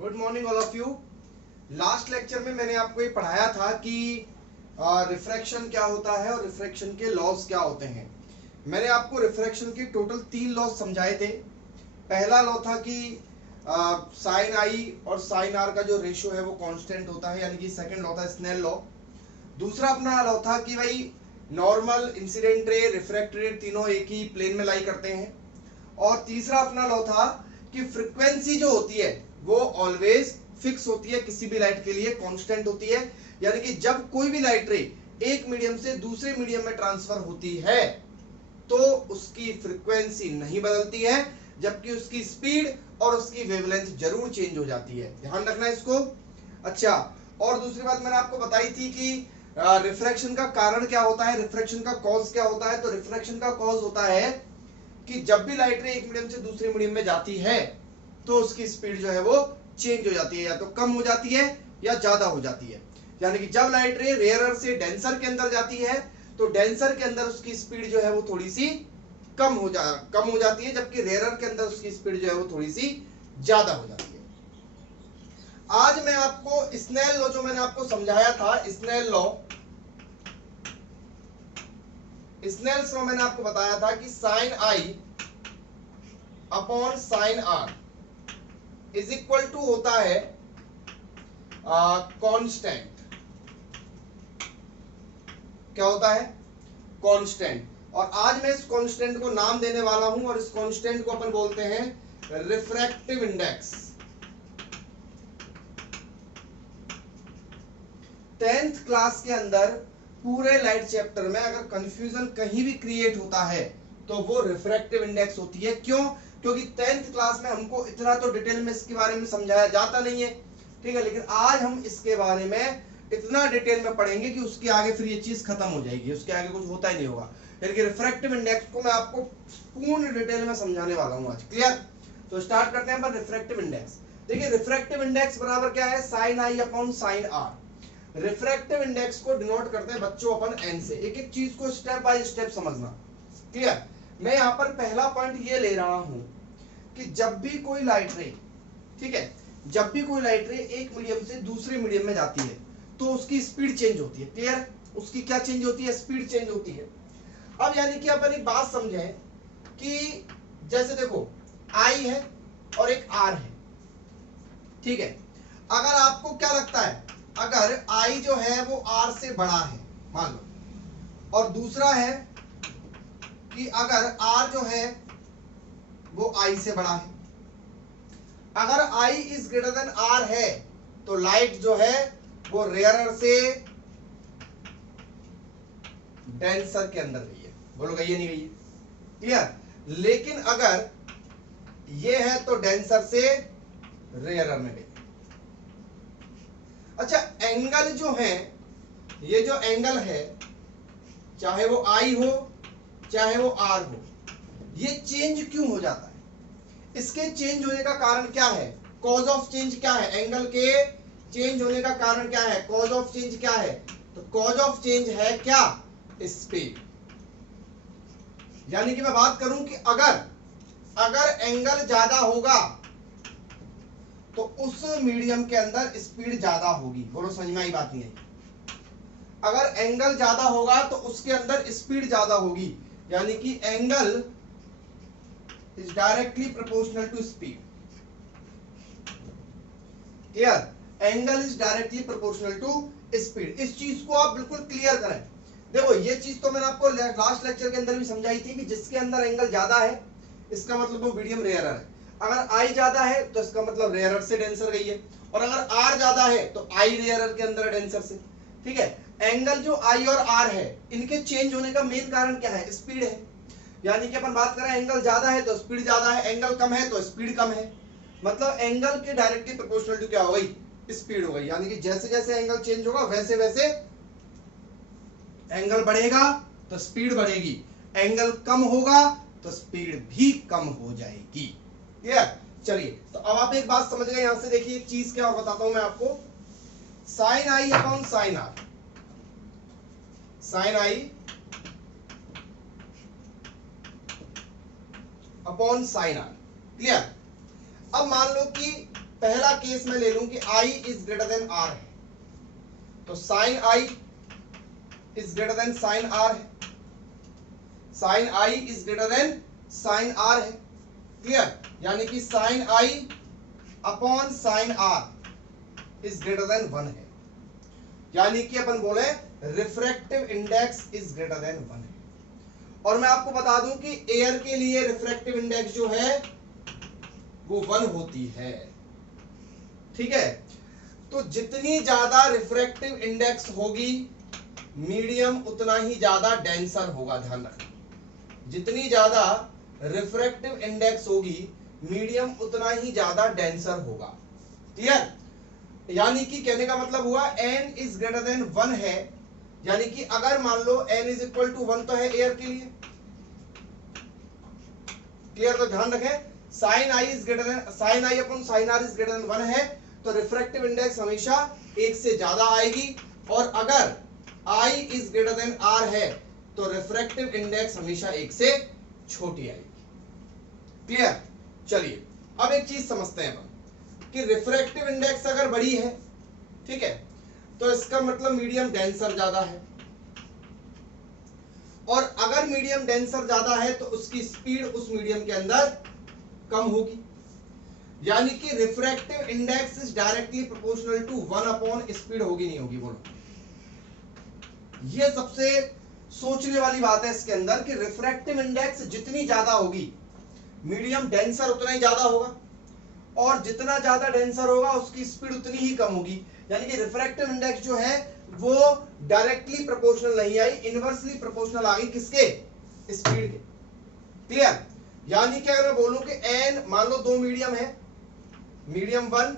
Good morning all of you. Last lecture में मैंने आपको ये पढ़ाया था कि रिफ्रैक्शन क्या होता है और रिफ्रैक्शन के लॉज क्या होते हैं। मैंने आपको रिफ्रैक्शन के टोटल 3 लॉज समझाए थे। पहला लॉ था कि साइन आई और साइन आर का जो रेशियो है वो कांस्टेंट होता है, यानी कि सेकंड लॉ था स्नेल लॉ। दूसरा अपना लॉ था कि भाई नॉर्मल, इंसिडेंट रे, रिफ्रैक्टेड रे तीनों एक ही प्लेन में लाई करते हैं। और तीसरा अपना लॉ था कि फ्रीक्वेंसी जो होती है वो ऑलवेज फिक्स होती है, किसी भी लाइट के लिए कांस्टेंट होती है। यानी कि जब कोई भी लाइट रे एक मीडियम से दूसरे मीडियम में ट्रांसफर होती है तो उसकी फ्रीक्वेंसी नहीं बदलती है, जबकि उसकी स्पीड और उसकी वेवलेंथ जरूर चेंज हो जाती है। ध्यान रखना इसको। अच्छा, और दूसरी बात मैंने आपको बताई थी कि रिफ्रैक्शन का कारण क्या होता है, रिफ्रैक्शन का कॉज क्या होता है। तो रिफ्रैक्शन का कॉज होता है कि जब भी लाइट रे एक मीडियम से दूसरे मीडियम में जाती है तो उसकी स्पीड जो है वो चेंज हो जाती है, या तो कम हो जाती है या ज्यादा हो जाती है। यानी कि जब लाइट रे रेयरर से डेंसर के अंदर जाती है तो डेंसर के अंदर उसकी स्पीड जो है वो थोड़ी सी कम हो जाती है, जबकि रेयरर के अंदर उसकी स्पीड जो है वो थोड़ी सी ज्यादा हो जाती है। आज मैं आपको स्नेल लॉ जो मैंने आपको समझाया था, स्नेल लॉ मैंने आपको बताया था कि sine I upon sine R is equal to होता है कांस्टेंट। क्या होता है? कांस्टेंट। और आज मैं इस कांस्टेंट को नाम देने वाला हूं, और इस कांस्टेंट को अपन बोलते हैं रिफ्रैक्टिव इंडेक्स। 10th क्लास के अंदर पूरे लाइट चैप्टर में अगर कंफ्यूजन कहीं भी क्रिएट होता है तो वो रिफ्रैक्टिव इंडेक्स होती है। क्यों? क्योंकि 10th क्लास में हमको इतना तो डिटेल में इसके बारे में समझाया जाता नहीं है, ठीक है। लेकिन आज हम इसके बारे में इतना डिटेल में पढ़ेंगे कि उसके आगे फिर ये चीज खत्म हो जाएगी, उसके आगे कुछ होता ही नहीं होगा। यानी कि रिफ्रैक्टिव इंडेक्स को मैं आपको पूर्ण डिटेल में समझाने वाला हूं आज। क्लियर? तो स्टार्ट करते हैं पर रिफ्रैक्टिव इंडेक्स। देखिए, रिफ्रैक्टिव इंडेक्स बराबर क्या है? Sine I upon sine R. Refractive index को डिनोट करते हैं बच्चों अपन एन से। एक एक चीज को स्टेप बाय स्टेप समझना। क्लियर? मैं यहां पर पहला पॉइंट ये ले रहा हूं कि जब भी कोई लाइट रे, ठीक है, जब भी कोई लाइट रे एक मीडियम से दूसरे मीडियम में जाती है तो उसकी स्पीड चेंज होती है। क्लियर? उसकी क्या चेंज होती है? स्पीड चेंज होती है। अब यानी कि अपन एक बात समझें कि जैसे देखो आई है और एक आर है, ठीक है। अगर आपको क्या लगता है, अगर आई जो है वो आर से बड़ा है मान लो, और दूसरा है कि अगर आर जो है वो आई से बड़ा है, अगर I is greater then are है तो लाइट जो है वो रेयरर से डेंसर के अंदर गई है। बोलो गई है नहीं गई है? क्लियर? लेकिन अगर ये है तो डेंसर से रेयरर में गई। अच्छा, एंगल जो है, ये जो एंगल है, चाहे वो आई हो चाहे वो आर हो, ये चेंज क्यों हो जाता है? इसके चेंज होने का कारण क्या है? कॉज ऑफ चेंज क्या है? एंगल के चेंज होने का कारण क्या है? कॉज ऑफ चेंज क्या है? तो कॉज ऑफ चेंज है क्या? स्पीड। यानी कि मैं बात करूं कि अगर एंगल ज्यादा होगा तो उस मीडियम के अंदर स्पीड ज्यादा होगी। बोलो समझ में आई बात नहीं है? अगर एंगल ज्यादा होगा तो उसके अंदर स्पीड ज्यादा होगी। यानी कि angle is directly proportional to speed. Clear? Angle is directly proportional to speed. इस चीज को आप बिल्कुल क्लियर करें। देखो, ये चीज तो मैंने आपको लास्ट लेक्चर के अंदर भी समझाई थी कि जिसके अंदर एंगल ज्यादा है इसका मतलब वो मीडियम रेयरर है। अगर आई ज्यादा है तो इसका मतलब रेयरर से डेंसर गई है, और अगर आर ज्यादा है तो आई रेयरर के अंदर डेंसर से। ठीक है? एंगल जो आई और आर है इनके चेंज होने का मेन कारण क्या है? स्पीड है। यानी कि अपन बात करें एंगल ज्यादा है तो स्पीड ज्यादा है, एंगल कम है तो स्पीड कम है। मतलब एंगल के डायरेक्टली प्रोपोर्शनल टू क्या हो गई? स्पीड हो गई। यानी कि जैसे जैसे एंगल चेंज होगा वैसे वैसे एंगल बढ़ेगा तो स्पीड बढ़ेगी, एंगल कम होगा तो स्पीड भी कम हो जाएगी। क्लियर? चलिए, तो अब आप एक बात समझ गए। यहां से देखिए एक चीज क्या बताता हूं मैं आपको। Sine I upon sine R, sine I upon sine R. Clear? अब मान लो कि पहला केस मैं ले लूं कि I is greater than R है, तो sine I is greater than sine R है, sine I is greater than sine R है। क्लियर? यानी कि sine I upon sine R is greater than 1 है, यानी कि अपन बोले refractive index is greater than 1 है। और मैं आपको बता दूं कि एयर के लिए रिफ्रैक्टिव इंडेक्स जो है वो 1 होती है। ठीक है, तो जितनी ज्यादा रिफ्रैक्टिव इंडेक्स होगी मीडियम उतना ही ज्यादा डेंसर होगा। ध्यान रखना, जितनी ज्यादा रिफ्रैक्टिव इंडेक्स होगी मीडियम उतना ही ज्यादा डेंसर होगा। क्लियर? यानी कि कहने का मतलब हुआ n इज ग्रेटर देन 1 है, यानी कि अगर मान लो n इज इक्वल टू 1 तो है एयर के लिए। क्लियर? तो ध्यान रखें, sine I is greater than sine I upon sine R is greater than 1 है, तो रिफ्रैक्टिव इंडेक्स हमेशा 1 से ज्यादा आएगी, और अगर I is greater than R है तो रिफ्रैक्टिव इंडेक्स हमेशा 1 से छोटी आएगी। क्लियर? चलिए अब एक चीज समझते हैं अपन कि रिफ्रैक्टिव इंडेक्स अगर बड़ी है, ठीक है, तो इसका मतलब मीडियम डेंसर ज्यादा है, और अगर मीडियम डेंसर ज्यादा है तो उसकी स्पीड उस मीडियम के अंदर कम होगी, यानी कि refractive index is directly proportional to 1 upon speed. होगी नहीं होगी? बोलो। ये सबसे सोचने वाली बात है इसके अंदर कि रिफ्रैक्टिव इंडेक्स जितनी ज्यादा होगी मीडियम डेंसर उतना ही ज्यादा होगा, और जितना ज्यादा डेंसर होगा उसकी स्पीड उतनी ही कम होगी। यानी कि रिफ्रैक्टिव इंडेक्स जो है वो डायरेक्टली प्रोपोर्शनल नहीं आई, इनवर्सली प्रोपोर्शनल आ गई। किसके? स्पीड के। क्लियर? यानी कि अगर मैं बोलूं कि n मान लो 2 मीडियम है, मीडियम 1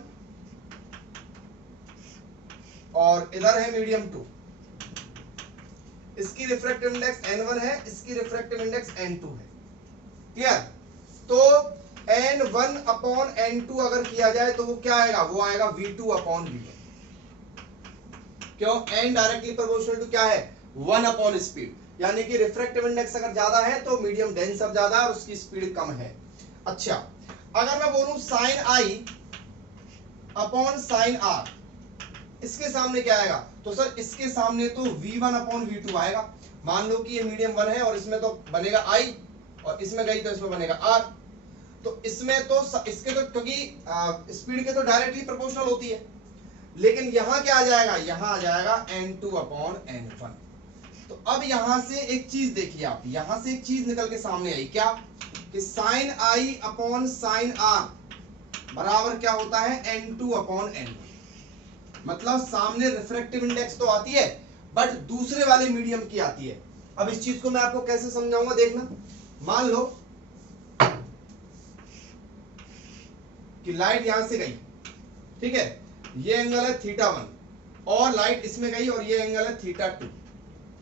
और इधर है मीडियम 2, इसकी रिफ्रैक्टिव इंडेक्स n1 है, इसकी रिफ्रैक्टिव इंडेक्स n2 है। क्लियर? तो n1 अपॉन n2 अगर किया जाए तो वो क्या आएगा? वो आएगा v2 अपॉन v1। क्यों? n डायरेक्टली प्रोपोर्शनल टू क्या है? 1 अपॉन स्पीड, यानी कि रिफ्रैक्टिव इंडेक्स अगर ज्यादा है तो मीडियम डेंसर ज्यादा है और उसकी स्पीड कम है। अच्छा, अगर मैं बोलूं sine I upon sine R, इसके सामने क्या आएगा? तो सर इसके सामने तो v1 अपॉन v2 आएगा। मान लो कि ये मीडियम 1 है और इसमें तो बनेगा I, और इसमें गई तो इसमें बनेगा R। तो इसमें तो इसके तो क्योंकि स्पीड के तो डायरेक्टली प्रोपोर्शनल होती है, लेकिन यहां क्या आ जाएगा? यहां आ जाएगा n2 अपॉन n1। तो अब यहां से एक चीज देखिए आप, यहां से एक चीज निकल के सामने आई, क्या? कि sine I upon sine R बराबर क्या होता है? n2 upon n1। मतलब सामने रिफ्रैक्टिव इंडेक्स तो आती है बट दूसरे वाले मीडियम की आती है। अब इस चीज को मैं आपको कैसे समझाऊंगा, देखना। मान लो कि लाइट यहां से गई, ठीक है, ये एंगल है θ1, और लाइट इसमें गई और ये एंगल है θ2।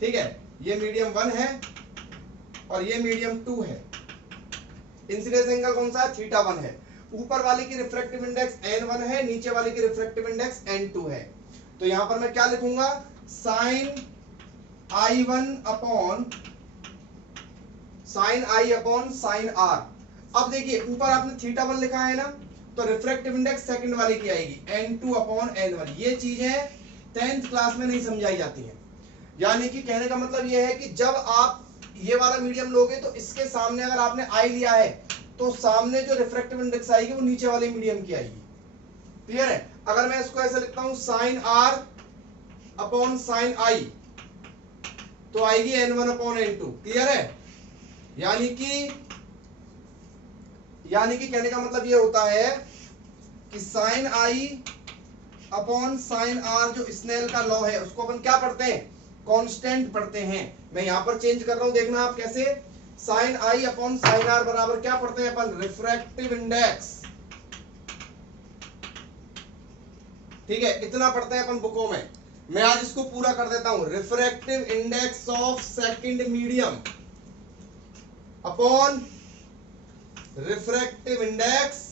ठीक है, ये मीडियम 1 है और ये मीडियम 2 है। इंसिडेंस एंगल कौन सा है? θ1 है। ऊपर वाले की रिफ्रैक्टिव इंडेक्स n1 है, नीचे वाले की रिफ्रैक्टिव इंडेक्स n2 है। तो यहां पर मैं क्या लिखूंगा? Sine I1 upon sine I upon sine R। अब देखिए ऊपर आपने θ1 लिखा है ना, तो रिफ्रैक्टिव इंडेक्स सेकंड वाले की आएगी n2 अपॉन n1। ये चीजें 10th क्लास में नहीं समझाई जाती हैं। यानी कि कहने का मतलब ये है कि जब आप ये वाला मीडियम लोगे तो इसके सामने अगर आपने I लिया है तो सामने जो रिफ्रैक्टिव इंडेक्स आएगी वो नीचे वाले मीडियम की आएगी। क्लियर है? अगर मैं इसको ऐसे लिखता हूं sine R upon sine I, तो आएगी n1 अपॉन n2। क्लियर है? यानी कि कहने का मतलब ये होता है कि sine I upon sine R जो स्नेल का लॉ है उसको अपन क्या पढ़ते हैं? कांस्टेंट पढ़ते हैं। मैं यहां पर चेंज कर रहा हूं, देखना आप कैसे। Sine I upon sine R बराबर क्या पढ़ते हैं अपन? Refractive index. ठीक है, इतना पढ़ते हैं अपन बुकों में। मैं आज इसको पूरा कर देता हूं। Refractive index of second medium upon refractive index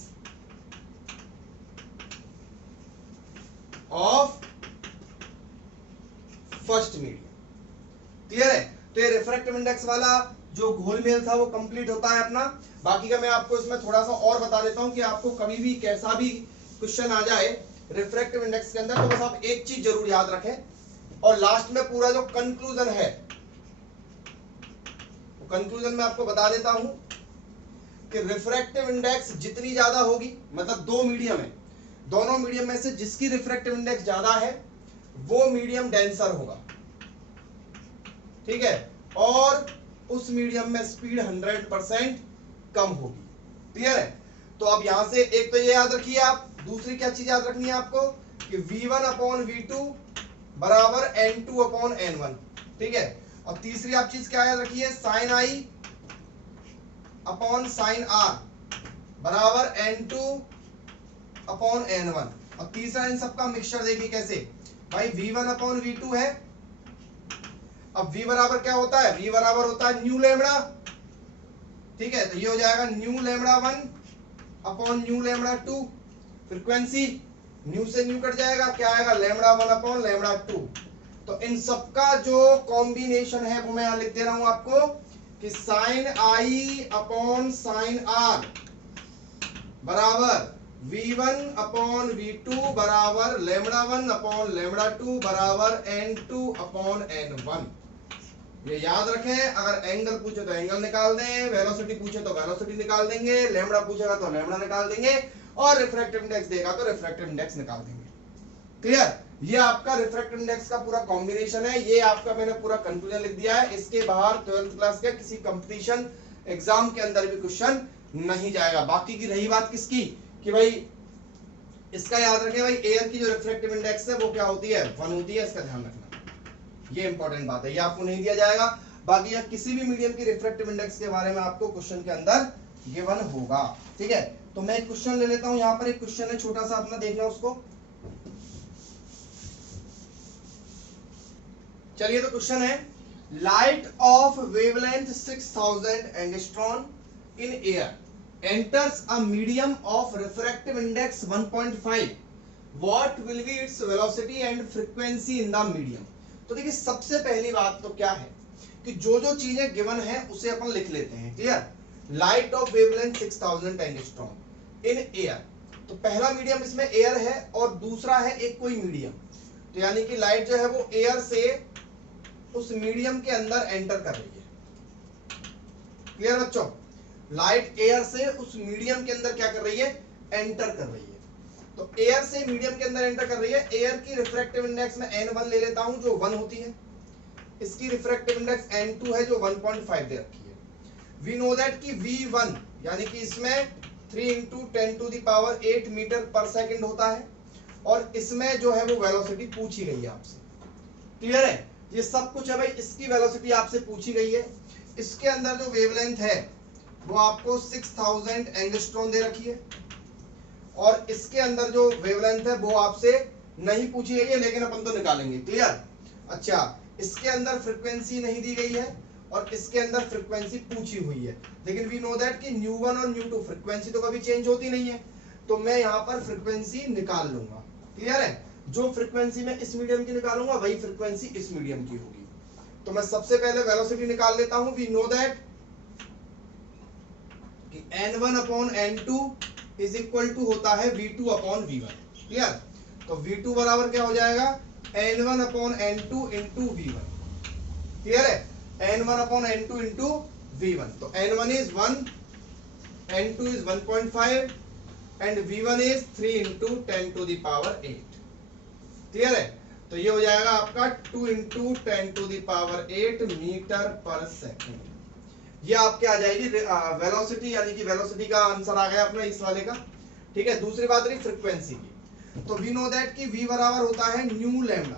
of first medium. Clear है? तो ये रिफ्रैक्टिव इंडेक्स वाला जो घोलमेल था वो कंप्लीट होता है अपना। बाकी का मैं आपको इसमें थोड़ा सा और बता देता हूं कि आपको कभी भी कैसा भी क्वेश्चन आ जाए रिफ्रैक्टिव इंडेक्स के अंदर, तो बस आप एक चीज जरूर याद रखें और लास्ट में पूरा जो कंक्लूजन है कंक्लूजन में आपको बता देता हूं कि रिफ्रैक्टिव इंडेक्स जितनी ज्यादा होगी, मतलब दो मीडियम है, दोनों मीडियम में से जिसकी रिफ्रैक्टिव इंडेक्स ज्यादा है वो मीडियम डेंसर होगा, ठीक है, और उस मीडियम में स्पीड 100% कम होगी। क्लियर है? तो अब यहां से एक तो ये याद रखिए आप, दूसरी क्या चीज याद रखनी है आपको कि v1/v2 बराबर n2/n1, ठीक है, और तीसरी आप चीज क्या याद रखिए, sin i upon sin r बराबर n2/n1, और तीसरा इन सबका मिक्सचर देखिए कैसे, भाई v1/v2 है, अब v बराबर क्या होता है, v बराबर होता है न्यू लैम्बडा, ठीक है, तो ये हो जाएगा new lambda 1 upon new lambda 2, frequency new से न्यू कट जाएगा, क्या आएगा लैम्बडा 1 अपॉन लैम्बडा 2। तो इन सबका जो कॉम्बिनेशन है वो मैं यहां लिख दे रहा हूं आपको कि sine I upon sine R बराबर v1 अपॉन v2 बराबर लैम्बडा 1 अपॉन लैम्बडा 2 बराबर n2/n1। ये याद रखें, अगर एंगल पूछे तो एंगल निकाल दें, वेलोसिटी पूछे तो वेलोसिटी निकाल देंगे, लैम्बडा पूछेगा तो लैम्बडा निकाल देंगे, और रिफ्रैक्टिव इंडेक्स देगा तो रिफ्रैक्टिव इंडेक्स निकाल देंगे। क्लियर? ये आपका रिफ्रैक्टिव इंडेक्स का पूरा कॉम्बिनेशन है, ये आपका मैंने पूरा कंक्लूजन लिख दिया है। इसके बाहर 12th क्लास के किसी कंपटीशन एग्जाम के अंदर भी क्वेश्चन नहीं जाएगा। बाकी की रही बात किसकी कि भाई इसका याद रखें, भाई एयर की जो रिफ्रैक्टिव इंडेक्स है वो क्या होती है, 1 होती है, इसका ध्यान रखना, ये इंपॉर्टेंट बात है, ये आपको नहीं दिया जाएगा। बाकी या किसी भी मीडियम की रिफ्रैक्टिव इंडेक्स के बारे में आपको क्वेश्चन के अंदर गिवन होगा, ठीक है। तो मैं एक क्वेश्चन ले लेता हूं, यहां पर एक क्वेश्चन है छोटा सा, अपना देखना उसको। चलिए, तो क्वेश्चन है light of wavelength 6000 angstrom in air enters a medium of refractive index 1.5, what will be its velocity and frequency in the medium. तो देखिए, सबसे पहली बात तो क्या है कि जो जो चीजें गिवन है उसे अपन लिख लेते हैं। Clear? Light of wavelength 6000 angstrom in air, तो पहला मीडियम इसमें एयर है और दूसरा है एक कोई मीडियम, तो यानी कि लाइट जो है वो एयर से उस मीडियम के अंदर एंटर कर रही है। क्लियर बच्चों? लाइट एयर से उस मीडियम के अंदर क्या कर रही है, एंटर कर रही है। तो एयर से मीडियम के अंदर एंटर कर रही है, एयर की रिफ्रैक्टिव इंडेक्स में n1 ले लेता हूं जो 1 होती है, इसकी रिफ्रैक्टिव इंडेक्स n2 है जो 1.5 दे रखी है। वी नो दैट कि v1 यानी कि इसमें 3 × 10⁸ मीटर पर सेकंड होता है, और इसमें जो है वो वेलोसिटी पूछी गई है आपसे। क्लियर है? ये सब कुछ है भाई, इसकी वेलोसिटी आपसे पूछी गई है। इसके अंदर जो वेवलेंथ है वो आपको 6000 एंगस्ट्रॉम दे रखी है, और इसके अंदर जो वेवलेंथ है वो आपसे नहीं पूछी गई है, लेकिन अपन तो निकालेंगे। क्लियर? अच्छा, इसके अंदर फ्रीक्वेंसी नहीं दी गई है और इसके अंदर फ्रीक्वेंसी पूछी हुई है, लेकिन वी नो दैट कि ν1 और ν2 फ्रीक्वेंसी तो कभी चेंज होती नहीं है, तो मैं यहाँ पर फ्रीक्वेंसी निकाल लूंगा। क्लियर है? जो फ्रीक्वेंसी मैं इस मीडियम की निकालूंगा वही फ्रीक्वेंसी इस मीडियम की होगी। तो मैं सबसे पहले वेलोसिटी निकाल लेता हूं। वी नो दैट कि n1/n2 इज इक्वल टू होता है v2/v1। क्लियर? तो v2 बराबर क्या हो जाएगा, n1/n2 इंटू v1। क्लियर है? n1/n2 इंटू v1, तो n1 is 1, n2 is 1.5 and v1 is 3 × 10⁸ clear है? तो ये हो जाएगा आपका 2 × 10⁸ मीटर पर सेकंड। ये आपके आ जाएगी वेलोसिटी, यानी कि वेलोसिटी का आंसर आ गया अपना इस वाले का। ठीक है? दूसरी बात रही फ्रीक्वेंसी की, तो वी नो दैट कि v बराबर होता है न्यू लैम्बडा।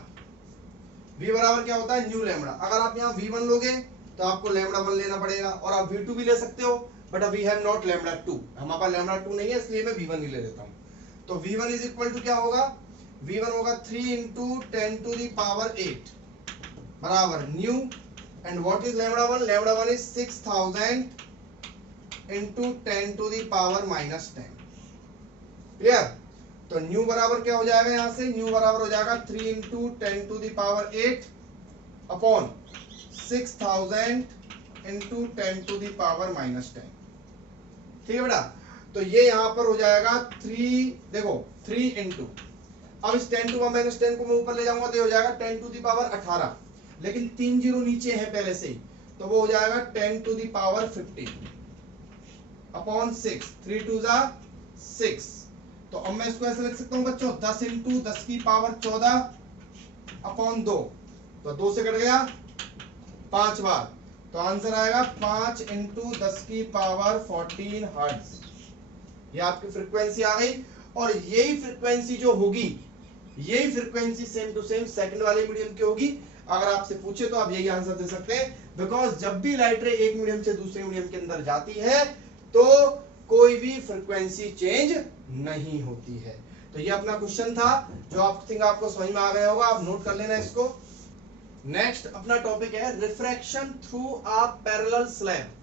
v बराबर क्या होता है, न्यू लैम्बडा। अगर आप यहाँ v1 लोगे तो आपको लैम्बडा 1 लेना पड़ेगा, और आप v2 भी ले सकते हो, but we have not lambda 2, हमारे पास लैम्बडा 2 नहीं है, इसलिए मैं v1 ही ले लेता हूँ। तो v1 इज इक्वल टू क्या होगा, v1 होगा 3 × 10⁸ बराबर new, and what is lambda 1, lambda 1 is 6000 × 10⁻⁻10। Clear? तो न्यू बराबर क्या हो जाएगा, यहां से न्यू बराबर हो जाएगा 3 × 10⁸ अपॉन 6000 × 10⁻⁻10। ठीक है बेटा? तो ये यहां पर हो जाएगा 3, देखो 3 इंटू, अब इस 10 टू माइनस 10 को मैं ऊपर ले जाऊंगा तो ये हो जाएगा 10 टू द पावर 18, लेकिन 3 जीरो नीचे है पहले से ही, तो वो हो जाएगा 10 to the power 50 upon 6, 3 to जा 6। तो अब मैं इसको ऐसे लिख सकता हूं बच्चों, 10 इंटू 10 की पावर 14 अपॉन 2, तो 2 से कट गया 5 बार, तो आंसर आएगा 5 इंटू 10 की पावर 14 हर्ट्ज। ये आपकी फ्रीक्वेंसी आ गई। और यही फ्रीक्वेंसी जो होगी, यही frequency same to same second वाले मीडियम की होगी। अगर आपसे पूछे तो आप यही आंसर दे सकते हैं, बिकॉज जब भी लाइट रे एक मीडियम से दूसरे मीडियम के अंदर जाती है तो कोई भी फ्रीक्वेंसी चेंज नहीं होती है। तो ये अपना क्वेश्चन था, जो आप थिंक आपको समझ में आ गया होगा, आप नोट कर लेना इसको। नेक्स्ट अपना टॉपिक है refraction through a parallel slab.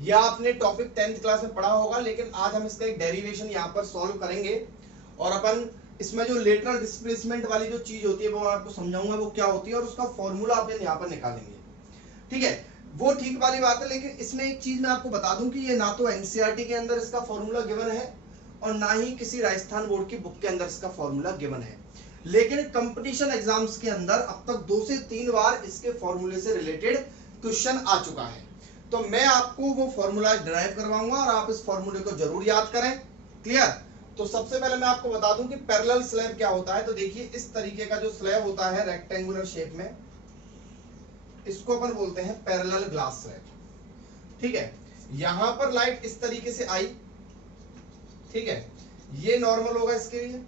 यह आपने टॉपिक 10th क्लास में पढ़ा होगा, लेकिन आज हम इसका एक डेरिवेशन यहाँ पर सॉल्व करेंगे और अपन इसमें जो लेटरल डिस्प्लेसमेंट वाली जो चीज होती है वो आपको समझाऊंगा वो क्या होती है, और उसका फॉर्मूला आप यहाँ पर निकालेंगे। ठीक है, वो ठीक वाली बात है, लेकिन इसमें एक चीज मैं आपको बता दूं कि ये ना तो एनसीईआरटी के अंदर इसका फॉर्मूला गिवन है और ना ही किसी राजस्थान बोर्ड की बुक के अंदर इसका फॉर्मूला गिवन है। लेकिन कंपटीशन एग्जाम्स के अंदर अब तक 2 से 3 बार इसके फॉर्मूले से रिलेटेड क्वेश्चन आ चुका है। तो मैं आपको वो फॉर्मूला डिराइव करवाऊंगा और आप इस फॉर्मूले को जरूर याद करें। क्लियर? तो सबसे पहले मैं आपको बता दूं कि पैरेलल स्लैब क्या होता है। तो देखिए, इस तरीके का जो स्लैब होता है रेक्टेंगुलर शेप में, इसको अपन बोलते हैं पैरेलल ग्लास स्लैब। ठीक है, यहां पर लाइट इस तरीके से आई, ठीक है, ये नॉर्मल होगा इसके लिए,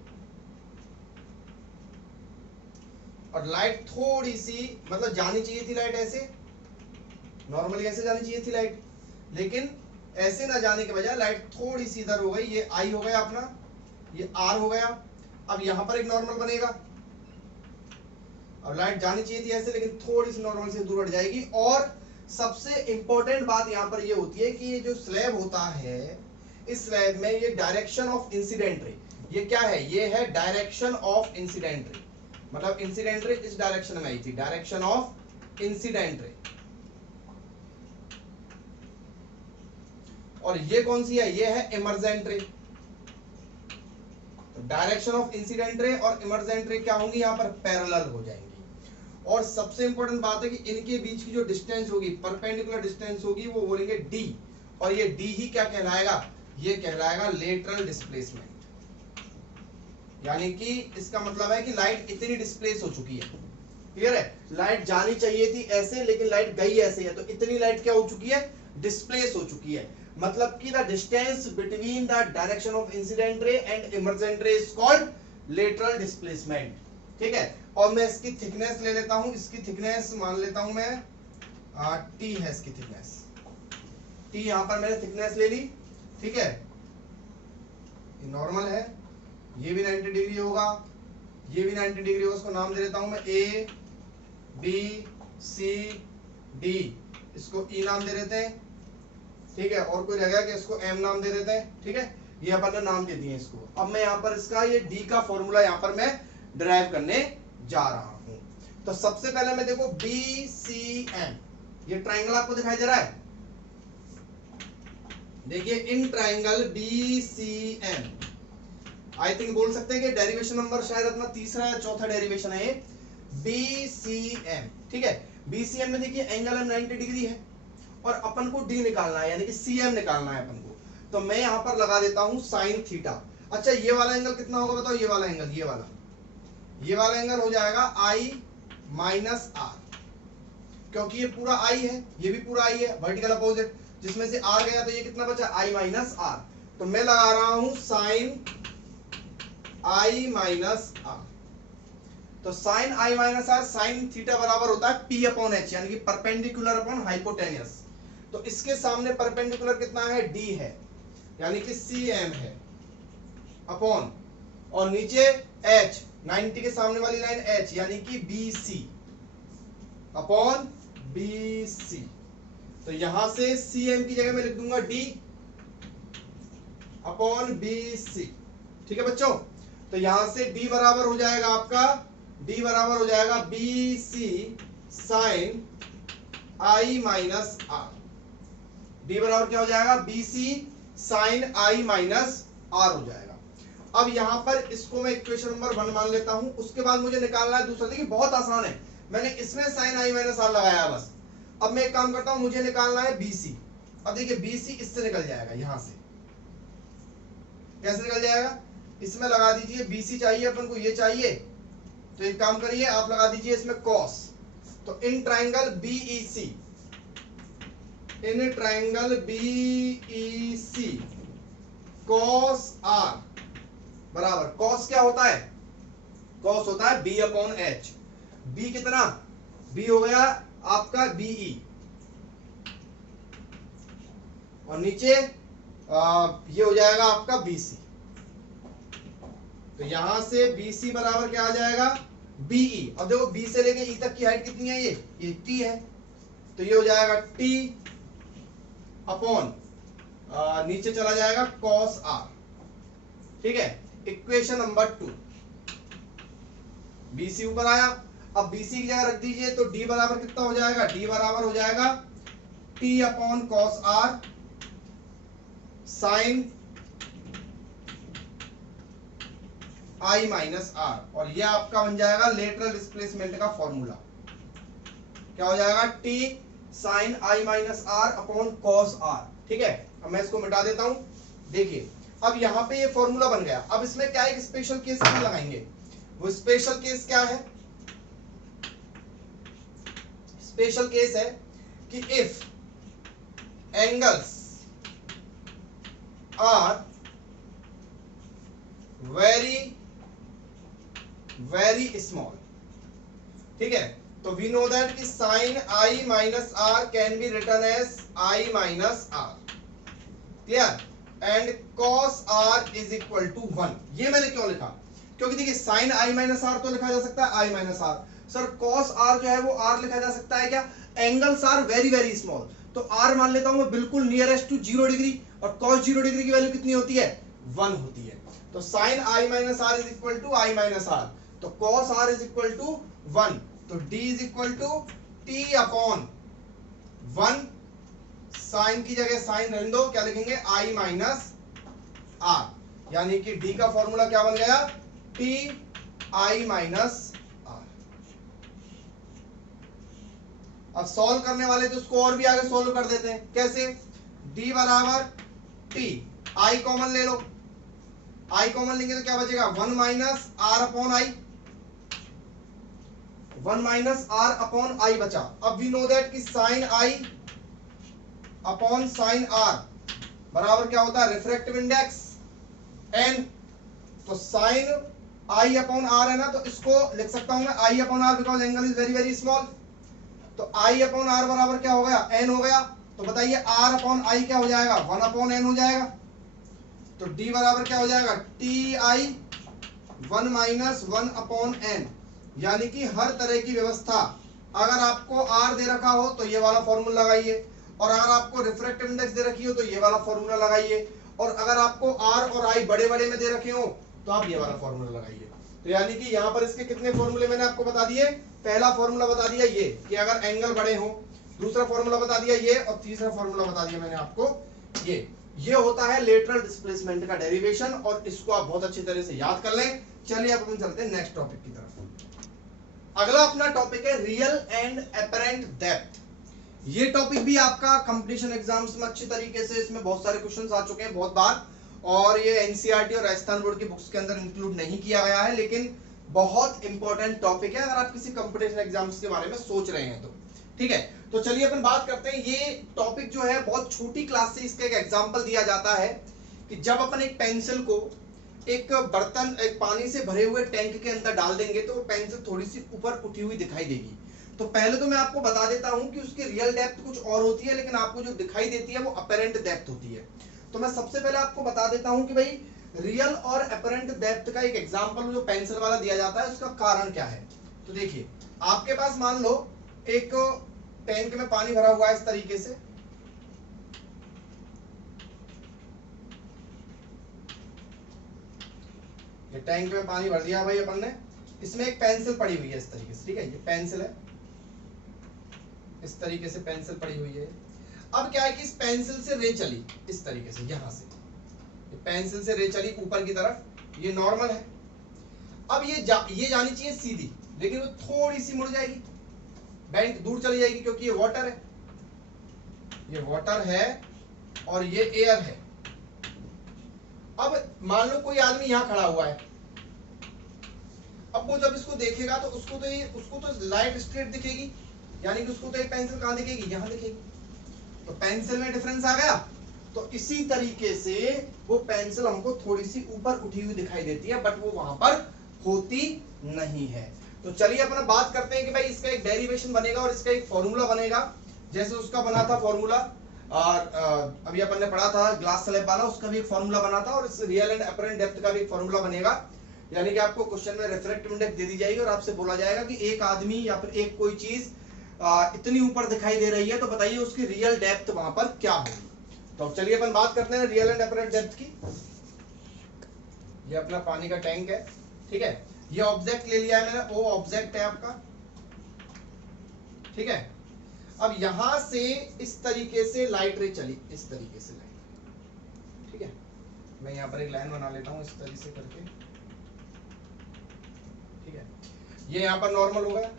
और लाइट थोड़ी सी मतलब जानी चाहिए थी लाइट ऐसे, नॉर्मली ऐसे जानी चाहिए थी लाइट, लेकिन ऐसे ना जाने के बजाय लाइट थोड़ी सी इधर हो गई, ये आई हो गया अपना, ये आर हो गया। अब यहां पर एक नॉर्मल बनेगा, अब लाइट जानी चाहिए थी ऐसे, लेकिन थोड़ी सी नॉर्मल से दूर हट जाएगी। और सबसे इंपॉर्टेंट बात यहां पर ये होती है कि ये जो स्लैब होता है, इस स्लैब में ये डायरेक्शन ऑफ इंसिडेंट रे, ये क्या है, ये है डायरेक्शन ऑफ इंसिडेंट रे, मतलब इंसिडेंट रे इस डायरेक्शन में आई थी, डायरेक्शन ऑफ इंसिडेंट रे। और ये कौन सी है, ये है इमर्जेंट रे। तो डायरेक्शन ऑफ इंसिडेंट रे और इमर्जेंट रे क्या होंगी, यहां पर पैरेलल हो जाएंगी। और सबसे इंपॉर्टेंट बात है कि इनके बीच की जो डिस्टेंस होगी, परपेंडिकुलर डिस्टेंस होगी, वो बोलेंगे डी, और ये डी ही क्या कहलाएगा, ये कहलाएगा लेटरल डिस्प्लेसमेंट। यानी कि इसका मतलब है कि लाइट इतनी डिस्प्लेस हो चुकी है। क्लियर है? लाइट जानी चाहिए थी ऐसे, लेकिन लाइट गई ऐसे है, तो इतनी लाइट क्या हो चुकी है, डिस्प्लेस हो चुकी है। मतलब कि the distance between the direction of incident ray and emergent रे इज कॉल्ड लेटरल डिस्प्लेसमेंट। ठीक है, और मैं इसकी थिकनेस ले लेता हूं, इसकी थिकनेस मान लेता हूं मैं टी है इसकी थिकनेस, टी यहां पर मैंने थिकनेस ले ली। ठीक है, ये नॉर्मल है, ये भी 90 डिग्री होगा, ये भी 90 डिग्री होगा, उसको नाम दे देता हूं मैं ए बी सी डी, इसको ई नाम दे देते हैं। ठीक है, और कोई रह गया कि इसको एम नाम दे देते हैं। ठीक है, ये अपन ने नाम दे दिए इसको। अब मैं यहाँ पर इसका ये डी का फॉर्मूला यहाँ पर मैं डिराइव करने जा रहा हूं। तो सबसे पहले मैं देखो बी सी एम, ये ट्राइंगल आपको दिखाई दे रहा है, देखिए in triangle B C M, I think बोल सकते हैं कि डेरिवेशन नंबर शायद अपना तीसरा या चौथा डेरिवेशन है बी सी एम। ठीक है, बी सी एम में देखिए एंगल 90 डिग्री है और अपन को डी निकालना है, यानी कि सी एम निकालना है अपन को। तो मैं यहां पर लगा देता हूं साइन थीटा। अच्छा, ये वाला एंगल कितना होगा बताओ, ये वाला एंगल, ये वाला एंगल हो जाएगा आई माइनस आर, क्योंकि ये पूरा आई है, ये भी पूरा आई है, वर्टिकल अपोजिट, जिसमें से आर गया तो ये कितना बचा, आई माइनस आर। तो मैं लगा रहा हूं साइन आई माइनस आर। तो sine I minus R, sine theta बराबर होता है पी अपॉन एच, यानी कि परपेंडिकुलर अपॉन हाइपोटेनियस। तो इसके सामने परपेंडिकुलर कितना है, डी है, यानी कि सी एम है, अपॉन, और नीचे एच, 90 के सामने वाली लाइन एच, यानी कि B C upon B C. तो यहां से सी एम की जगह मैं लिख दूंगा डी अपॉन बी सी। ठीक है बच्चों, तो यहां से डी बराबर हो जाएगा आपका, डी बराबर हो जाएगा B C sine I minus R. D बराबर क्या हो जाएगा, B C sine I minus R हो जाएगा। अब यहां पर इसको मैं इक्वेशन नंबर 1 मान लेता हूं। उसके बाद मुझे निकालना है दूसरा। देखिए बहुत आसान है, मैंने इसमें साइन आई माइनस आर लगाया बस। अब मैं एक काम करता हूं, मुझे निकालना है बीसी। अब देखिए बीसी इससे निकल जाएगा, यहां से कैसे निकल जाएगा, इसमें लगा दीजिए बीसी चाहिए अपन को, ये चाहिए तो एक काम करिए आप लगा दीजिए इसमें कॉस। तो in triangle BEC, in triangle BEC cos R बराबर, कॉस क्या होता है, कॉस होता है बी अपॉन एच। बी कितना, बी हो गया आपका बीई, और नीचे ये हो जाएगा आपका बीसी। तो यहां से बीसी बराबर क्या आ जाएगा, बीई। अब देखो बी से लेके ई तक की हाइट कितनी है, ये टी है, तो ये हो जाएगा टी अपॉन नीचे चला जाएगा कॉस आर। ठीक है, इक्वेशन नंबर 2। बीसी ऊपर आया, अब बीसी की जगह रख दीजिए तो डी बराबर कितना हो जाएगा, डी बराबर हो जाएगा T upon cos R sine I minus R, और यह आपका बन जाएगा लेटरल डिस्प्लेसमेंट का फॉर्मूला। क्या हो जाएगा, T sine I minus R upon cos R. ठीक है, अब मैं इसको मिटा देता हूं। देखिए अब यहां पे ये फॉर्मूला बन गया। अब इसमें क्या एक स्पेशल केस लगाएंगे, वो स्पेशल केस क्या है, स्पेशल केस है कि if angles are very very small. ठीक है, तो वी नो दैट कि sine I minus R can be written as I minus R, clear, and cos R is equal to 1। ये मैंने क्यों लिखा, क्योंकि देखिए साइन आई माइनस आर तो लिखा जा सकता है I minus R, sir cos R जो है वो आर लिखा जा सकता है क्या, angles are very very small, तो आर मान लेता हूं मैं बिल्कुल नियरेस्ट टू 0 डिग्री, और कॉस 0 डिग्री की वैल्यू कितनी होती है, 1 होती है। तो sine I minus R is equal to I minus R, तो cos R is equal to 1, तो D is equal to T upon 1, sign की जगह साइन रहने दो, क्या लिखेंगे आई माइनस आर, यानी कि डी का फॉर्मूला क्या बन गया, टी आई माइनस आर। अब सॉल्व करने वाले तो उसको और भी आगे सॉल्व कर देते हैं, कैसे, डी बराबर टी, आई कॉमन ले लो, आई कॉमन लेंगे तो क्या बचेगा, 1 minus R upon I, 1 minus R upon I बचा। अब वी नो दैट कि sine I upon sine R बराबर क्या होता है, रिफ्रैक्टिव इंडेक्स एन, तो साइन आई अपॉन आर है ना, तो इसको लिख सकता हूं मैं I upon R because angle is very very small. तो आई अपॉन आर बराबर क्या हो गया, एन हो गया। तो बताइए आर अपॉन आई क्या हो जाएगा, 1 अपॉन एन हो जाएगा। तो डी बराबर क्या हो जाएगा, T I 1 minus 1 upon N, यानी कि हर तरह की व्यवस्था अगर आपको आर दे रखा हो तो ये वाला फॉर्मूला लगाइए, और अगर आपको रिफ्रैक्टिव इंडेक्स दे रखी हो तो ये वाला फॉर्मूला लगाइए, और अगर आपको आर और आई बड़े बड़े में दे रखे हो तो आप ये वाला फॉर्मूला लगाइए। तो यानी कि यहाँ पर इसके कितने फॉर्मूले मैंने आपको बता दिए, पहला फॉर्मूला बता दिया ये कि अगर एंगल बड़े हो, दूसरा फॉर्मूला बता दिया ये, और तीसरा फॉर्मूला बता दिया मैंने आपको ये होता है लेटरल डिस्प्लेसमेंट का डेरिवेशन, और इसको आप बहुत अच्छी तरह से याद कर लें। चलिए अब हम चलते हैं नेक्स्ट टॉपिक की तरफ। अगला अपना टॉपिक है रियल एंड अपरेंट डेप्थ। ये टॉपिक भी आपका कंपटीशन एग्जाम्स में अच्छी तरीके से, इसमें बहुत सारे क्वेश्चंस आ चुके हैं बहुत बार, और ये एनसीईआरटी और राजस्थान बोर्ड की बुक्स के अंदर इंक्लूड नहीं किया गया है, लेकिन बहुत इंपॉर्टेंट टॉपिक है अगर आप किसी कंपटीशन एग्जाम्स के बारे में सोच रहे हैं तो। ठीक है, तो चलिए अपन बात करते हैं। ये टॉपिक जो है बहुत छोटी क्लास से इसका एक एग्जांपल दिया जाता है कि जब अपन एक पेंसिल को एक बर्तन, एक पानी से भरे हुए टैंक के अंदर डाल देंगे तो वो पेंसिल थोड़ी सी ऊपर उठी हुई दिखाई देगी। तो पहले तो मैं आपको बता देता हूं कि उसकी रियल डेप्थ कुछ और होती है, लेकिन आपको जो दिखाई देती है वो अपरेंट डेप्थ होती है। तो मैं सबसे पहले आपको बता देता हूं कि भाई रियल और अपरेंट डेप्थ का एक एग्जांपल जो पेंसिल वाला दिया जाता है उसका कारण क्या है। तो देखिए आपके पास मान लो एक टैंक में पानी भरा हुआ है इस तरीके से, ये टैंक में पानी भर दिया भाई अपन ने, इसमें एक पेंसिल पड़ी हुई है इस तरीके से, ठीक है, ये पेंसिल है, इस तरीके से पेंसिल पड़ी हुई है। अब क्या है कि इस पेंसिल से रे चली इस तरीके से, यहां से पेंसिल से रे चली ऊपर की तरफ, ये नॉर्मल है। अब ये जानी चाहिए सीधी, लेकिन वो थोड़ी सी मुड़ जाएगी, बैंक दूर चली जाएगी, क्योंकि ये वाटर है, ये वाटर है और ये एयर है। अब मान लो कोई आदमी यहां खड़ा हुआ है, अब वो जब इसको देखेगा तो उसको तो लाइट स्ट्रेट दिखेगी, यानी कि उसको तो ये पेंसिल कहां दिखेगी, यहां दिखेगी, तो पेंसिल में डिफरेंस आ गया। तो इसी तरीके से वो पेंसिल हमको थोड़ी सी ऊपर उठी हुई दिखाई देती है, बट वो वहां पर होती नहीं है। तो चलिए अपन बात करते हैं कि भाई इसका एक डेरिवेशन बनेगा और इसका एक फॉर्मूला बनेगा, जैसे उसका बना था फॉर्मूला, और अभी अपन ने पढ़ा था ग्लास स्लैब वाला, उसका भी एक फॉर्मूला बना था, और इस रियल एंड अपरेंट डेप्थ का भी एक फॉर्मूला बनेगा। यानी कि आपको क्वेश्चन में रिफ्रैक्टिव इंडेक्स दे दी जाएगी और आपसे बोला जाएगा कि एक आदमी या फिर एक कोई चीज इतनी ऊपर दिखाई दे रही है, तो बताइए उसकी रियल डेप्थ वहां पर क्या होगी। तो चलिए अपन बात करते हैं रियल एंड अपरेंट डेप्थ की। ये अपना पानी का टैंक है, ठीक है, ये ऑब्जेक्ट ले लिया है मैंने, वो ऑब्जेक्ट है आपका, ठीक है। अब यहां से इस तरीके से लाइट रे चली, इस तरीके से लाइट, ठीक है, मैं यहां पर एक लाइन बना लेता हूं इस तरीके से करके, ठीक है। ये यहां पर नॉर्मल हो गया,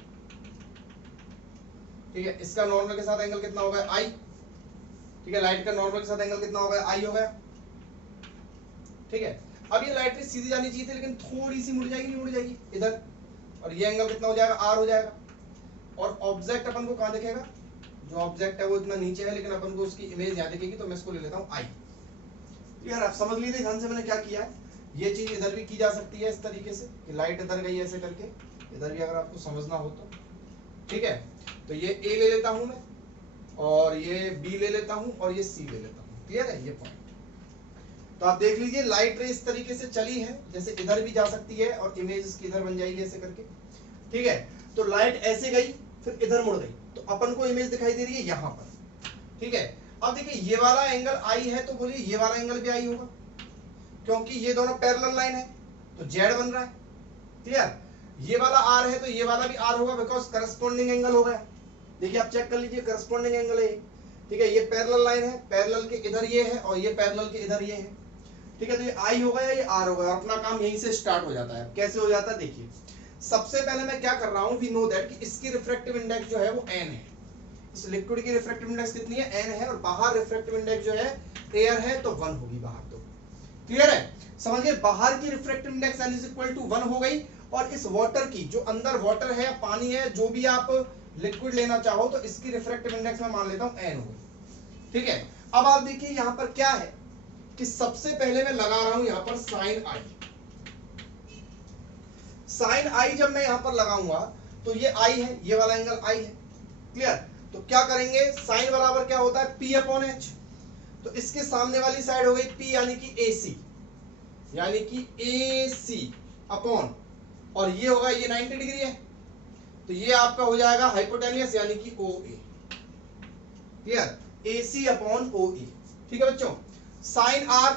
ठीक है, इसका नॉर्मल के साथ एंगल कितना हो गया, आई, ठीक है, लाइट का नॉर्मल के साथ एंगल कितना हो गया, आई हो गया, ठीक है। अब ये लाइट रे सीधी जानी चाहिए थी, लेकिन थोड़ी सी मुड़ जाएगी, नहीं मुड़ जाएगी इधर, और ये एंगल कितना हो जाएगा, आर हो जाएगा। और ऑब्जेक्ट अपन को कहां दिखेगा, जो ऑब्जेक्ट है वो इतना नीचे है, लेकिन अपन को उसकी इमेज यहां दिखेगी, तो मैं इसको ले लेता हूं आई। यार आप समझ लीजिए ध्यान से मैंने क्या किया है। ये चीज इधर भी की जा सकती है इस तरीके से कि लाइट इधर गई ऐसे करके, इधर भी अगर आपको समझना हो तो, ठीक है। तो ये ए ले लेता हूं मैं, और ये बी ले लेता हूं, और ये सी ले लेता हूं, क्लियर है ये पॉइंट। तो आप देख लीजिए लाइट रे इस तरीके से चली है, जैसे इधर भी जा सकती है और इमेज इसकी इधर बन जाएगी ऐसे करके, ठीक है। तो लाइट ऐसे गई फिर इधर मुड़ गई, तो अपन को इमेज दिखाई दे रही है यहां पर, ठीक है। अब देखिए ये वाला एंगल आई है, तो बोलिए ये वाला एंगल भी आई होगा, क्योंकि ये दोनों पैरेलल लाइन है, तो जेड बन रहा है, क्लियर। ये वाला आर है तो ये वाला भी आर होगा, बिकॉज करस्पॉन्डिंग एंगल हो गया। देखिए आप चेक कर लीजिए, करस्पॉन्डिंग एंगल है, ठीक है। ये पैरेलल लाइन है, पैरेलल के इधर ये है और ये पैरेलल के इधर ये है, ठीक है। तो ये आई होगा या ये आर होगा, अपना काम यहीं से स्टार्ट हो जाता है। कैसे हो जाता है देखिए, सबसे पहले मैं क्या कर रहा हूं, वी नो दैट कि इसकी रिफ्रैक्टिव इंडेक्स जो है वो एन है, इस लिक्विड की रिफ्रैक्टिव इंडेक्स कितनी है, एन है, और बाहर रिफ्रैक्टिव इंडेक्स जो है एयर है, तो 1 होगी बाहर, तो क्लियर है। समझिए बाहर की refractive index n is equal to 1 हो गई, और इस वाटर की, जो अंदर वाटर है, पानी है, जो भी आप लिक्विड लेना चाहो, तो इसकी रिफ्रैक्टिव इंडेक्स मैं मान लेता हूं n हो गई, ठीक है। अब आप देखिए यहां पर क्या है कि सबसे पहले मैं लगा रहा हूं यहां पर साइन आई। साइन आई जब मैं यहां पर लगाऊंगा तो ये आई है, ये वाला एंगल आई है, क्लियर। तो क्या करेंगे, साइन बराबर क्या होता है, P अपॉन H, तो इसके सामने वाली साइड हो गई P यानी कि AC, यानी कि AC अपॉन, और ये होगा, ये 90 डिग्री है, तो ये आपका हो जाएगा हाइपोटेनियस यानी कि OA, clear, AC upon OA, ठीक है बच्चों। साइन R,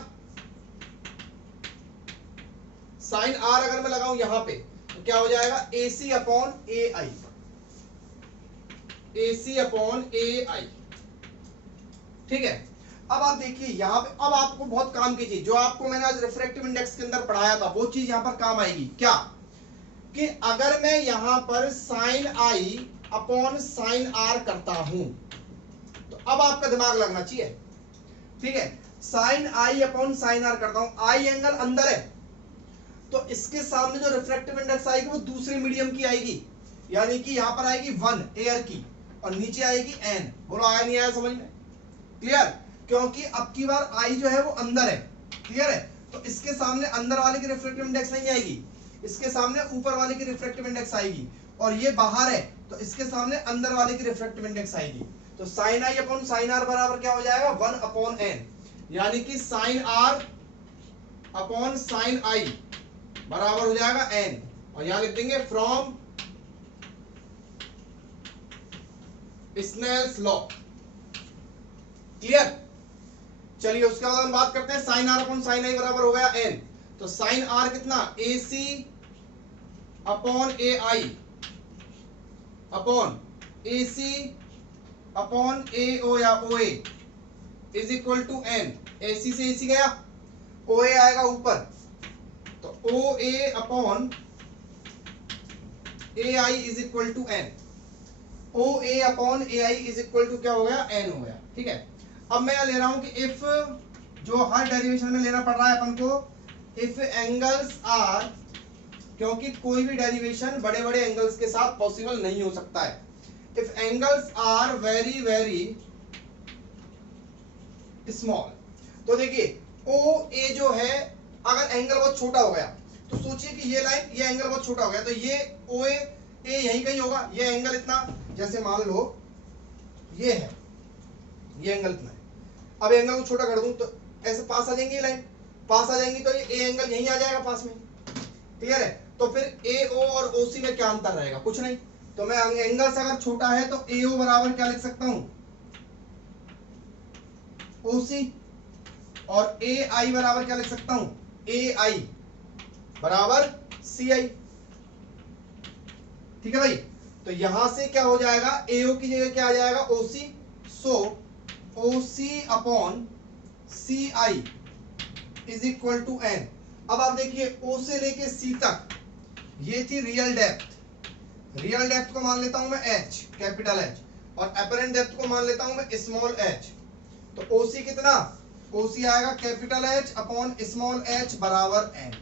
साइन R अगर मैं लगाऊं यहां पे तो क्या हो जाएगा, AC upon AI, AC upon AI, ठीक है। अब आप देखिए यहां पे, अब आपको बहुत काम की चीज, जो आपको मैंने आज रिफ्रैक्टिव इंडेक्स के अंदर पढ़ाया था, वो चीज यहां पर काम आएगी, क्या कि अगर मैं यहां पर sine I upon sine R करता हूं, तो अब आपका दिमाग लगना चाहिए, ठीक है। Sine I upon sine R करता हूं, I एंगल अंदर है, तो इसके सामने जो रिफ्रैक्टिव इंडेक्स आएगी वो दूसरे मीडियम की आएगी, यानी कि यहां पर आएगी 1 एयर की, और नीचे आएगी n। बोलो आया नहीं आया समझ में, क्लियर। क्योंकि अब की बार I जो है वो अंदर है, क्लियर है, तो इसके सामने अंदर वाले की रिफ्रैक्टिव इंडेक्स नहीं आएगी, इसके सामने ऊपर वाले की रिफ्रैक्टिव इंडेक्स आएगी, और ये बाहर है तो इसके सामने अंदर वाले की रिफ्रैक्टिव इंडेक्स आएगी। तो sine I upon sine R बराबर क्या हो जाएगा, 1 अपॉन n, यानी कि sine R upon sine I बराबर हो जाएगा n, और यहां लिख देंगे फ्रॉम स्नेल्स लॉ, क्लियर। चलिए उसके बाद हम बात करते हैं sine R upon sine I बराबर हो गया n, तो साइन R कितना, AC upon AI upon AC upon AO या OA is equal to n, AC से AC गया, ओ ए आएगा ऊपर, तो O A upon A I is equal to N. O A upon A I is equal to क्या हो गया, N हो गया। ठीक है, अब मैं ले रहा हूं कि इफ, जो हर डेरिवेशन में लेना पड़ रहा है अपन को, इफ एंगल्स आर, क्योंकि कोई भी डेरिवेशन बड़े बड़े एंगल्स के साथ पॉसिबल नहीं हो सकता है। If angles are very very small, तो देखिए ओ ए जो है, अगर एंगल बहुत छोटा हो गया तो सोचिए कि ये लाइन, ये एंगल बहुत छोटा हो गया, तो ये ओ ए यहीं कहीं होगा। ये एंगल इतना, जैसे मान लो ये है, ये एंगल इतना है। अब एंगल को छोटा कर दूं तो ऐसे पास आ जाएंगी, ये लाइन पास आ जाएंगी, तो ये ए एंगल यहीं आ जाएगा पास में। क्लियर है? तो फिर ए ओ और ओ सी में क्या अंतर रहेगा, कुछ नहीं। तो मैं एंगल से अगर छोटा है तो ए ओ बराबर क्या लिख सकता हूं, ओ सी, और ए आई बराबर क्या लिख सकता हूं, ए आई बराबर सी आई। ठीक है भाई, तो यहां से क्या हो जाएगा, एओ की जगह क्या आ जाएगा, OC. So OC upon C I is equal to N. अब आप देखिए ओ से लेके सी तक ये थी रियल डेप्थ। रियल डेप्थ को मान लेता हूं मैं एच, कैपिटल एच, और अपरेंट डेप्थ को मान लेता हूं मैं स्मॉल एच। तो ओसी कितना, ओसी आएगा capital H upon small H बराबर एन।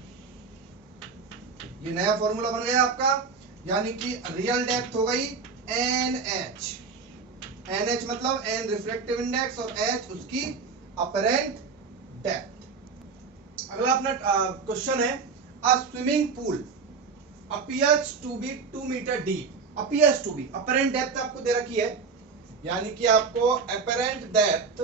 ये नया फॉर्मूला बन गया आपका, यानी कि रियल डेप्थ हो गई एन एच। एन एच मतलब एन रिफ्लेक्टिव इंडेक्स और एच उसकी अपरेंट डेप्थ। अगला अपना क्वेश्चन है, a swimming pool appears to be 2 metre deep. Appears to be, apparent depth आपको दे रखी है, यानी कि आपको अपरेंट डेप्थ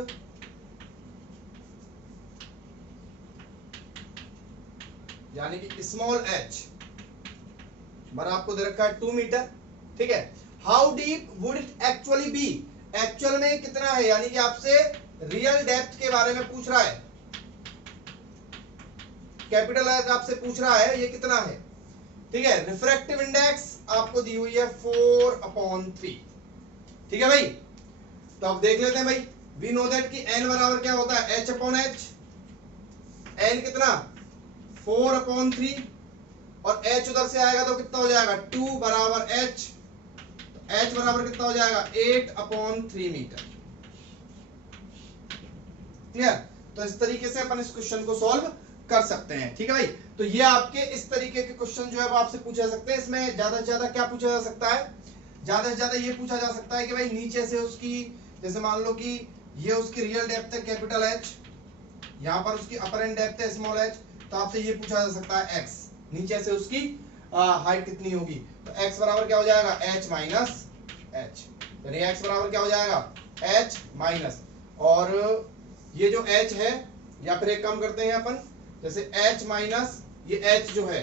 यानी कि स्मॉल एच बराबर आपको दे रखा है 2 मीटर। ठीक है, how deep would it actually be, actual में कितना है, यानी कि आपसे रियल डेप्थ के बारे में पूछ रहा है। कैपिटल एच आपसे पूछ रहा है ये कितना है। ठीक है, रिफ्रैक्टिव इंडेक्स आपको दी हुई है 4/3। ठीक है भाई, तो अब देख लेते हैं भाई, वी नो दैट कि n बराबर क्या होता है, h अपॉन h। n कितना 4/3, और h उधर से आएगा तो कितना हो जाएगा 2 बराबर h, तो h बराबर कितना हो जाएगा 8/3 मीटर। क्लियर? तो इस तरीके से अपन इस क्वेश्चन को सॉल्व कर सकते हैं। ठीक है भाई, तो ये आपके इस तरीके के क्वेश्चन जो है वो आपसे पूछे जा सकते हैं। इसमें ज्यादा से ज्यादा क्या पूछा जा सकता है, ज्यादा से ज्यादा ये पूछा जा सकता है कि भाई नीचे से उसकी, जैसे मान लो कि ये उसकी रियल डेप्थ है कैपिटल एच, यहाँ पर उसकी अपरेंट डेप्थ है स्मॉल एच, तो आपसे ये पूछा जा सकता है एक्स, नीचे से उसकी हाइट कितनी होगी, तो x बराबर क्या हो जाएगा h माइनस एच, यानी x बराबर क्या हो जाएगा h माइनस, और ये जो h है, या फिर एक काम करते हैं अपन, जैसे h माइनस ये h जो है,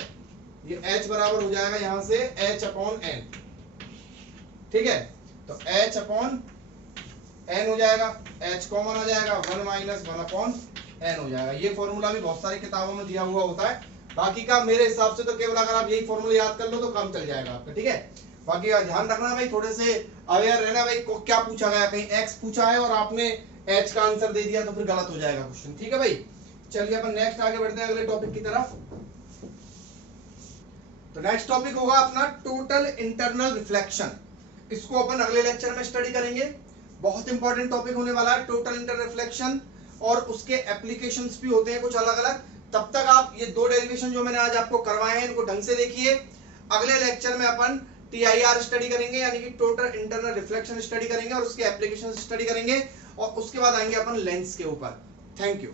ये h बराबर हो जाएगा यहां से h अपॉन n। ठीक है, तो h अपॉन n हो जाएगा, h कॉमन हो जाएगा, 1 माइनस 1 अपॉन n हो जाएगा। ये फॉर्मूला भी बहुत सारी किताबों में दिया हुआ होता है, बाकी का मेरे हिसाब से तो केवल अगर आप यही फॉर्मूला याद कर लो तो काम चल जाएगा आपका। ठीक है, बाकी का ध्यान रखना भाई, थोड़े से अवेयर रहना भाई, को क्या पूछा गया, कहीं x पूछा है और आपने h का आंसर दे दिया तो फिर गलत हो जाएगा क्वेश्चन। ठीक है भाई, चलिए अपन नेक्स्ट आगे बढ़ते हैं अगले टॉपिक की तरफ। तो नेक्स्ट टॉपिक होगा अपना टोटल इंटरनल रिफ्लेक्शन। इसको अपन अगले लेक्चर में स्टडी करेंगे। बहुत इंपॉर्टेंट टॉपिक होने वाला है टोटल इंटरनल रिफ्लेक्शन, और उसके एप्लीकेशंस भी होते हैं कुछ अलग अलग। तब तक आप ये दो डेरिवेशन जो मैंने आज आपको करवाए हैं इनको ढंग से देखिए। अगले लेक्चर में अपन TIR स्टडी करेंगे, यानी कि टोटल इंटरनल रिफ्लेक्शन स्टडी करेंगे और उसके एप्लीकेशन स्टडी करेंगे, और उसके बाद आएंगे अपन लेंस के ऊपर। Thank you.